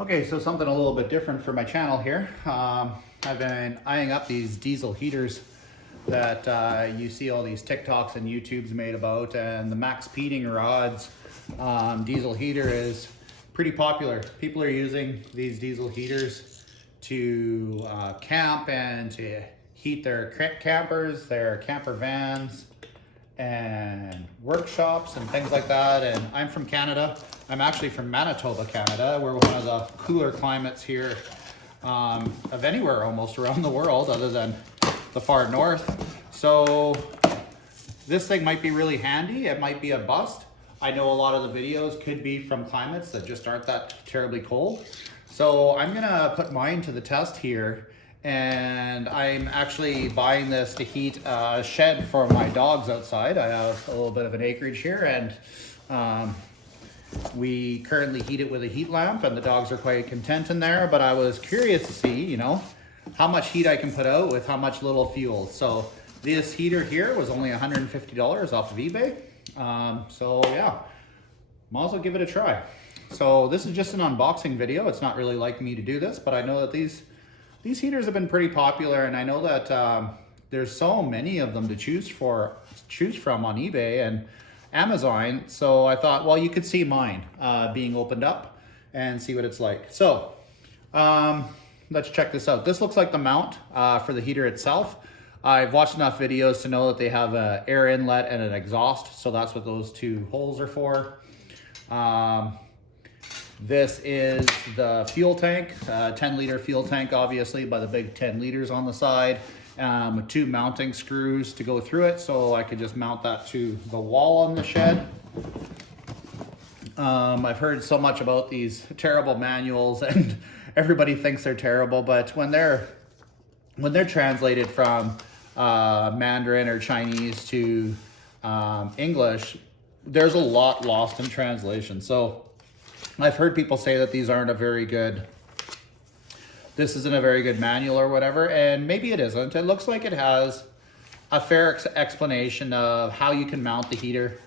Okay, so something a little bit different for my channel here. I've been eyeing up these diesel heaters that you see all these TikToks and YouTubes made about, and the Max Peeding rods diesel heater is pretty popular. People are using these diesel heaters to camp and to heat their campers, their camper vans, and workshops and things like that. And I'm from Canada. I'm actually from Manitoba, Canada. We're one of the cooler climates here of anywhere almost around the world other than the far north. So this thing might be really handy. It might be a bust. I know a lot of the videos could be from climates that just aren't that terribly cold. So I'm gonna put mine to the test here, and I'm actually buying this to heat a shed for my dogs outside. I have a little bit of an acreage here, and we currently heat it with a heat lamp, and the dogs are quite content in there. But I was curious to see, you know, how much heat I can put out with how much little fuel. So this heater here was only $150 off of eBay. So yeah, might as well give it a try. So this is just an unboxing video. It's not really like me to do this, but I know that these heaters have been pretty popular, and I know that there's so many of them to choose from on eBay and Amazon. So I thought, well, you could see mine being opened up and see what it's like. So let's check this out. This looks like the mount for the heater itself. I've watched enough videos to know that they have an air inlet and an exhaust, so that's what those two holes are for. This is the fuel tank, 10-liter fuel tank, obviously, by the big 10 liters on the side, with two mounting screws to go through it, so I could just mount that to the wall on the shed. I've heard so much about these terrible manuals, and everybody thinks they're terrible, but when they're translated from Mandarin or Chinese to English, there's a lot lost in translation. So I've heard people say that this isn't a very good manual or whatever, and maybe it isn't. It looks like it has a fair explanation of how you can mount the heater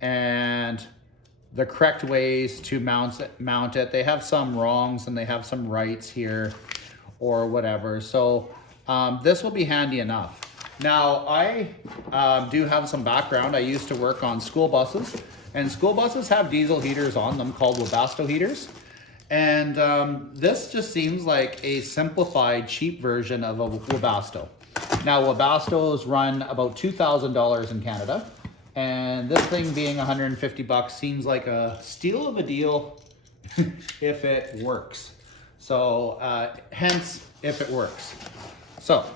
and the correct ways to mount it. They have some wrongs and they have some rights here or whatever. So this will be handy enough. Now, I do have some background. I used to work on school buses, and school buses have diesel heaters on them called Webasto heaters. And this just seems like a simplified, cheap version of a Webasto. Now, Webastos run about $2,000 in Canada, and this thing being 150 bucks seems like a steal of a deal if it works. So, hence, if it works. So,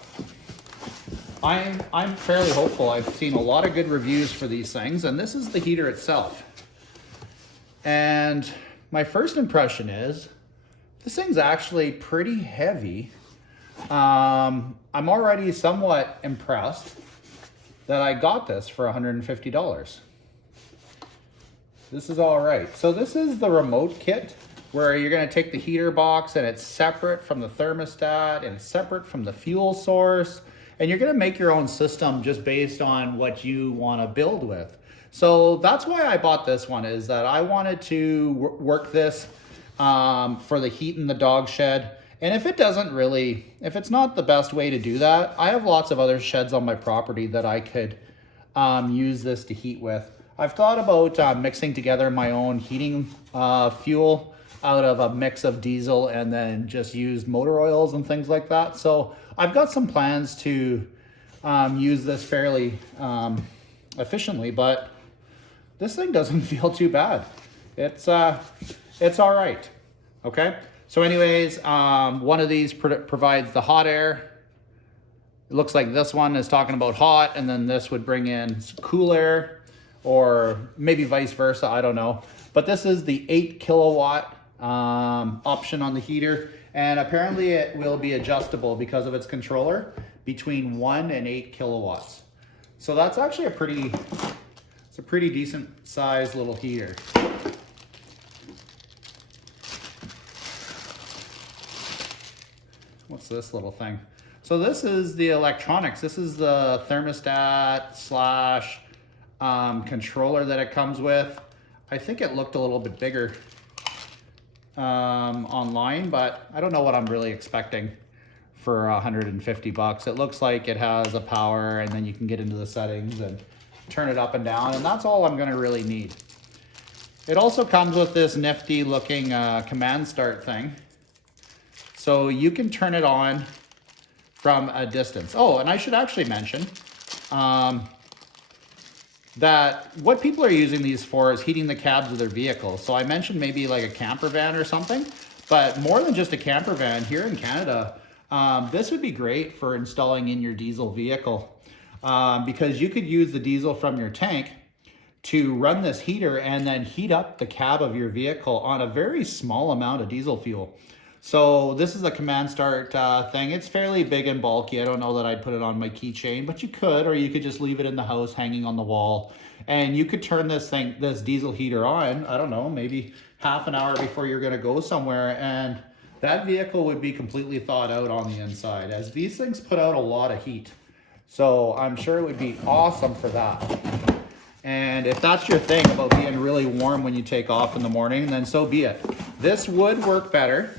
I'm fairly hopeful. I've seen a lot of good reviews for these things, and this is the heater itself. And my first impression is this thing's actually pretty heavy. I'm already somewhat impressed that I got this for $150. This is all right. So this is the remote kit, where you're going to take the heater box and it's separate from the thermostat and separate from the fuel source, and you're going to make your own system just based on what you want to build with. So that's why I bought this one, is that I wanted to work this for the heat in the dog shed. And if it's not the best way to do that, I have lots of other sheds on my property that I could use this to heat with. I've thought about mixing together my own heating fuel out of a mix of diesel and then just use motor oils and things like that. So I've got some plans to use this fairly efficiently, but this thing doesn't feel too bad. It's all right. Okay. So anyways, one of these provides the hot air. It looks like this one is talking about hot, and then this would bring in cool air, or maybe vice versa, I don't know. But this is the 8 kilowatt option on the heater, and apparently it will be adjustable because of its controller between 1 and 8 kilowatts. So that's actually a pretty decent sized little heater. What's this little thing? So this is the electronics. This is the thermostat slash controller that it comes with. I think it looked a little bit bigger online, but I don't know what I'm really expecting for 150 bucks. It looks like it has a power, and then you can get into the settings and turn it up and down, and that's all I'm gonna really need. It also comes with this nifty looking command start thing. So you can turn it on from a distance. Oh, and I should actually mention that what people are using these for is heating the cabs of their vehicles. So I mentioned maybe like a camper van or something, but more than just a camper van, here in Canada, this would be great for installing in your diesel vehicle because you could use the diesel from your tank to run this heater and then heat up the cab of your vehicle on a very small amount of diesel fuel. So this is a command start thing. It's fairly big and bulky. I don't know that I'd put it on my keychain, but you could, or you could just leave it in the house hanging on the wall. And you could turn this diesel heater on, I don't know, maybe half an hour before you're gonna go somewhere, and that vehicle would be completely thawed out on the inside, as these things put out a lot of heat. So I'm sure it would be awesome for that. And if that's your thing about being really warm when you take off in the morning, then so be it. This would work better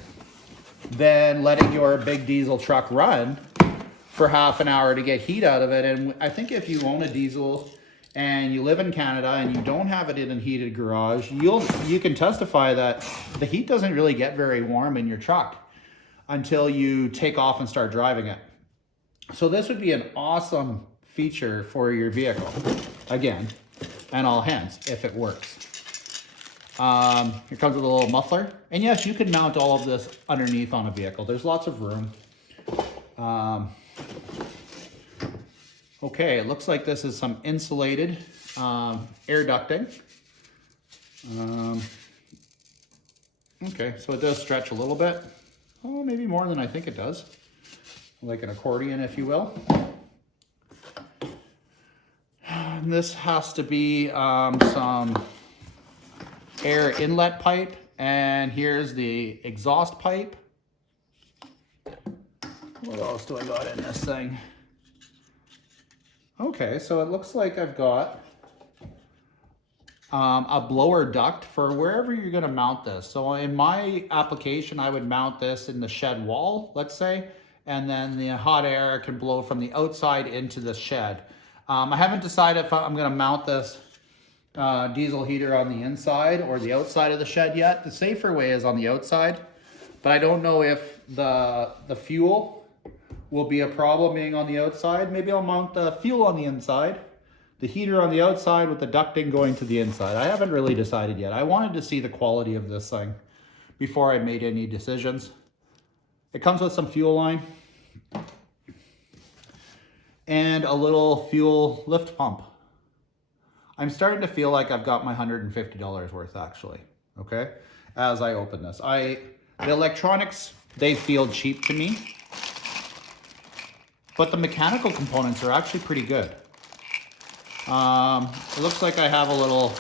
than letting your big diesel truck run for half an hour to get heat out of it. And I think if you own a diesel and you live in Canada and you don't have it in a heated garage, you can testify that the heat doesn't really get very warm in your truck until you take off and start driving it. So this would be an awesome feature for your vehicle, again, and all hands, if it works. It comes with a little muffler. And yes, you can mount all of this underneath on a vehicle. There's lots of room. Okay, it looks like this is some insulated air ducting. Okay, so it does stretch a little bit. Oh, maybe more than I think it does. Like an accordion, if you will. And this has to be some air inlet pipe, and here's the exhaust pipe. What else do I got in this thing? Okay, so it looks like I've got a blower duct for wherever you're going to mount this. So in my application, I would mount this in the shed wall, let's say, and then the hot air can blow from the outside into the shed. I haven't decided if I'm going to mount this diesel heater on the inside or the outside of the shed yet. The safer way is on the outside, but I don't know if the fuel will be a problem being on the outside. Maybe I'll mount the fuel on the inside, the heater on the outside with the ducting going to the inside. I haven't really decided yet. I wanted to see the quality of this thing before I made any decisions. It comes with some fuel line and a little fuel lift pump. I'm starting to feel like I've got my $150 worth actually, okay? As I open this. The electronics, they feel cheap to me, but the mechanical components are actually pretty good. It looks like I have a little,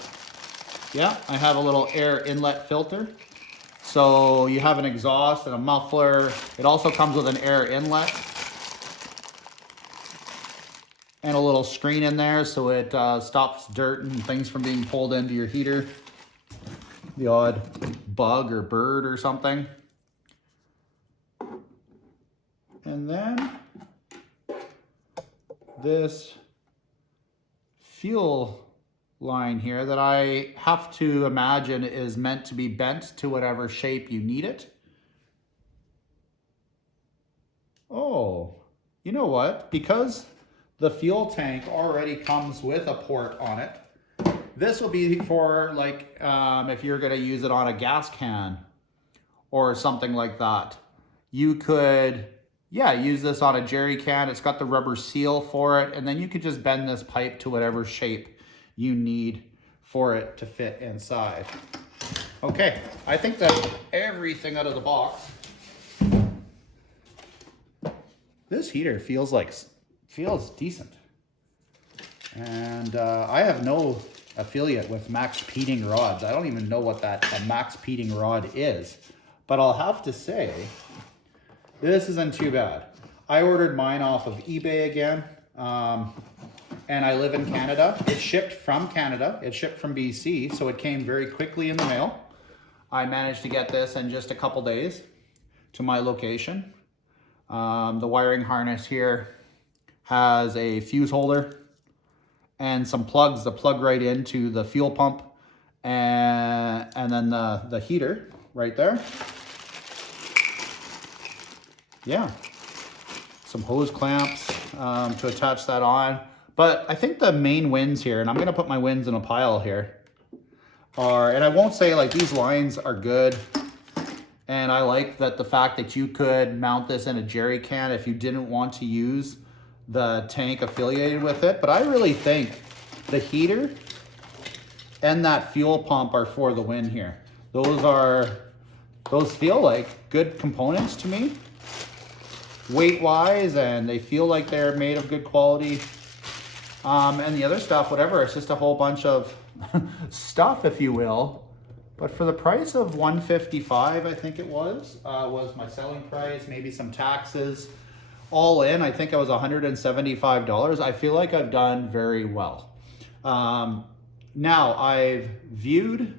I have a little air inlet filter. So you have an exhaust and a muffler. It also comes with an air inlet and a little screen in there so it stops dirt and things from being pulled into your heater. The odd bug or bird or something. And then this fuel line here that I have to imagine is meant to be bent to whatever shape you need it. Oh, you know what? Because the fuel tank already comes with a port on it, this will be for like if you're going to use it on a gas can or something like that. You could, use this on a jerry can. It's got the rubber seal for it, and then you could just bend this pipe to whatever shape you need for it to fit inside. Okay, I think that's everything out of the box. This heater feels decent. And I have no affiliate with Max Peeding rods. I don't even know what a Max Peeding rod is. But I'll have to say, this isn't too bad. I ordered mine off of eBay again. And I live in Canada. It shipped from Canada. It shipped from BC, so it came very quickly in the mail. I managed to get this in just a couple days to my location. The wiring harness here has a fuse holder and some plugs that plug right into the fuel pump, and then the heater right there. Yeah, some hose clamps to attach that on. But I think the main wins here, and I'm gonna put my wins in a pile here, are, and I won't say like these lines are good, and I like that the fact that you could mount this in a jerry can if you didn't want to use the tank affiliated with it. But I really think the heater and that fuel pump are for the win here. Those feel like good components to me, weight wise, and they feel like they're made of good quality. And the other stuff, whatever, it's just a whole bunch of stuff, if you will. But for the price of $155, I think it was my selling price, maybe some taxes, all in, I think it was $175. I feel like I've done very well. Now, I've viewed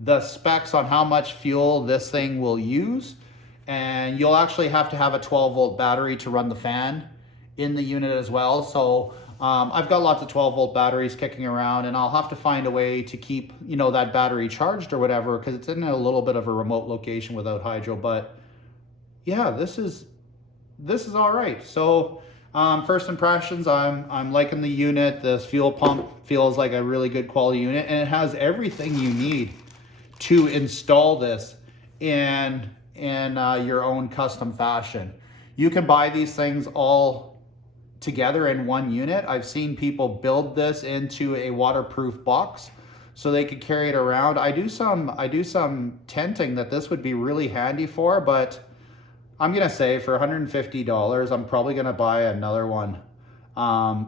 the specs on how much fuel this thing will use, and you'll actually have to have a 12-volt battery to run the fan in the unit as well. So I've got lots of 12-volt batteries kicking around, and I'll have to find a way to keep, you know, that battery charged or whatever, because it's in a little bit of a remote location without hydro. But yeah, this is all right. So first impressions, I'm liking the unit. This fuel pump feels like a really good quality unit, and it has everything you need to install this in your own custom fashion. You can buy these things all together in one unit. I've seen people build this into a waterproof box so they could carry it around. I do some tenting that this would be really handy for, but I'm gonna say for $150, I'm probably gonna buy another one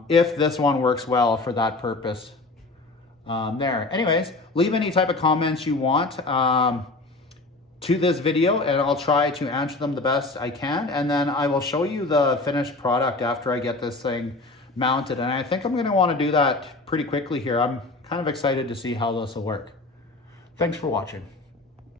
if this one works well for that purpose. There. Anyways, leave any type of comments you want to this video, and I'll try to answer them the best I can, and then I will show you the finished product after I get this thing mounted. And I think I'm going to want to do that pretty quickly here. I'm kind of excited to see how this will work. Thanks for watching.